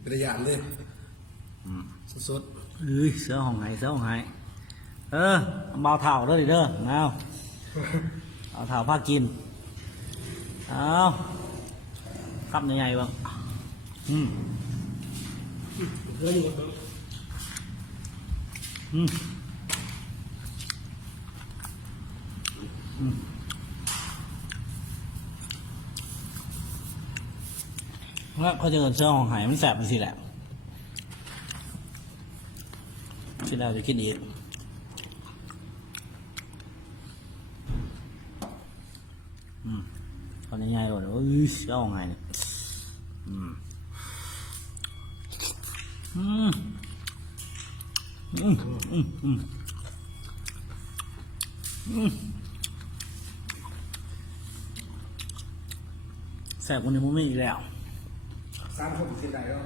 เป็นระยะเลยสดเสือห้องไห้เสือห้องไห้เบาเท่าเด้อดิเด้อเอาเท่าพากินเอาคำใหญ่ๆบ้างเรื่องหมดแล้วเขาจะเกินเสื้อของหายมันแสบมันสิแหละที่เราจะคิดอีกตอนนี้ง่ายเลยโอ้ยเสื้อของหายเนี่ยแสบคนในมุมนี้อีกแล้ว3 คนเสียดายแล้ว